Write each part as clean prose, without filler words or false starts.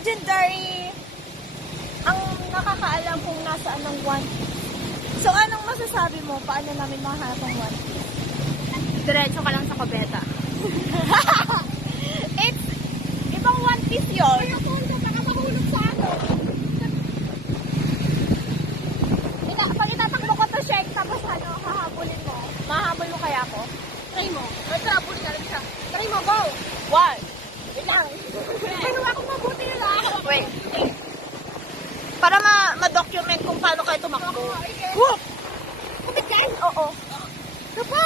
legendary ang nakakaalam kung nasaan ang One Piece. So, anong masasabi mo? Paano namin mahanap ang One Piece? Diretso ka lang sa kabeta. It's ibang One Piece yun. Kaya kung nakakahulog sa ano. Pag itatakbo ko to, Shek, tapos ano, hahabulin mo. Mahabol mo kaya ako? Try mo. Ay, habulin na lang siya. Try mo, go! One. Wait lang. Ano ako mabuti nila? Wait. Para ma-document kung paano kayo tumakbo. Whoop! Kapit yan? Oo. Kapa!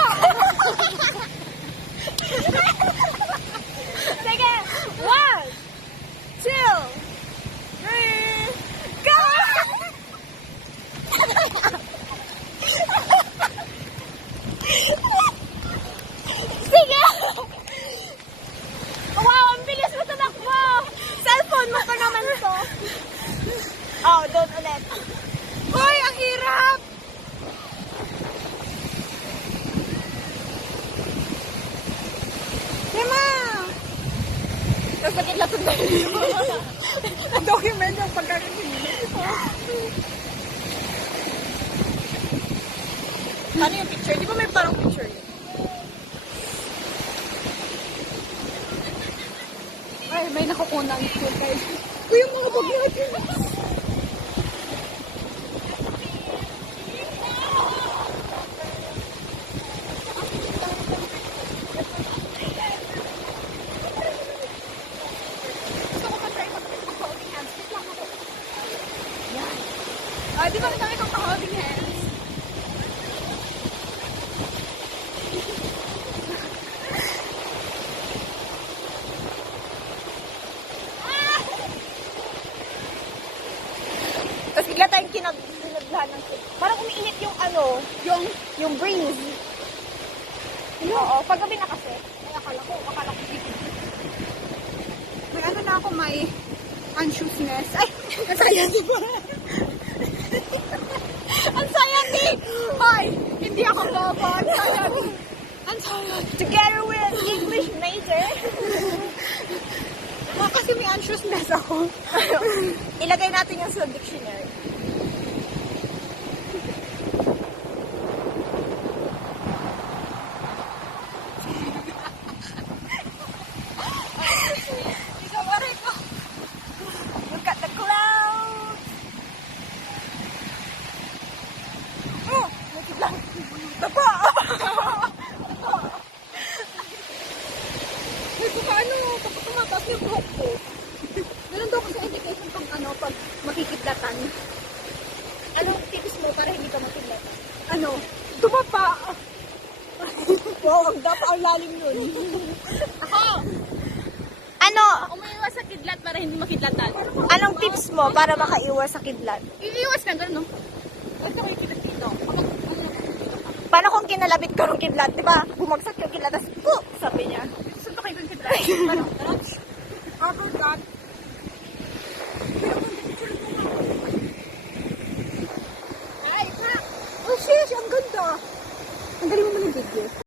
Sige. One. Two. Three. Go! Sige! Wow, ang bilis mo tumakbo! Cellphone mo pa naman to. Oh, doon ulit. Hoy, ang hirap! Tema! Tapos bakit latod na yun? Document yung pagkakasin. Ano yung picture? Di ba may parang picture yun? Ay, may nakukunang school guys. Uy, yung mga bag natin. Ah, di ba kami kang pa-holding hands? Tapos bigla tayong kinaglahan ng shit. Parang umiinit yung ano, yung breeze. Oo, paggabi na kasi. Ay, akala ko dito. May ano na ako, may anxiousness. Ay, nasaya di ba? Ang saya ni! Ay, hindi ako bobo. Ang saya di. Ang saya. Together with English major. Kasi may anxiousness ako. Ilagay natin yung sa dictionary. Ikaw ba rin ko? Look at the clouds! Oh! Nakit lang. Tapa! Ay, paano? Kapag tumataas yung buhok ko. Meron daw kasi indication pag ano, pag makikidlatan. Anong tips mo para hindi ka makilata? Ano? Tumapa! Wow, ang dapa ang lalim nun. Ako! Ano? Umiiwas sa kidlat para hindi makidlatan. Anong tips mo para makaiwas sa kidlat? Iiwas ka, gano'n, no? Ito ko yung kidlat dito. Paano kung kinalabit ka ng kidlat? Diba? Bumagsak yung kidlat, tapos sabi niya. Sunto kayo yung kidlat. Ano? Cover that. Ay, ha! Oh, sheesh! Ang ganda! Ang galing mo man yung video.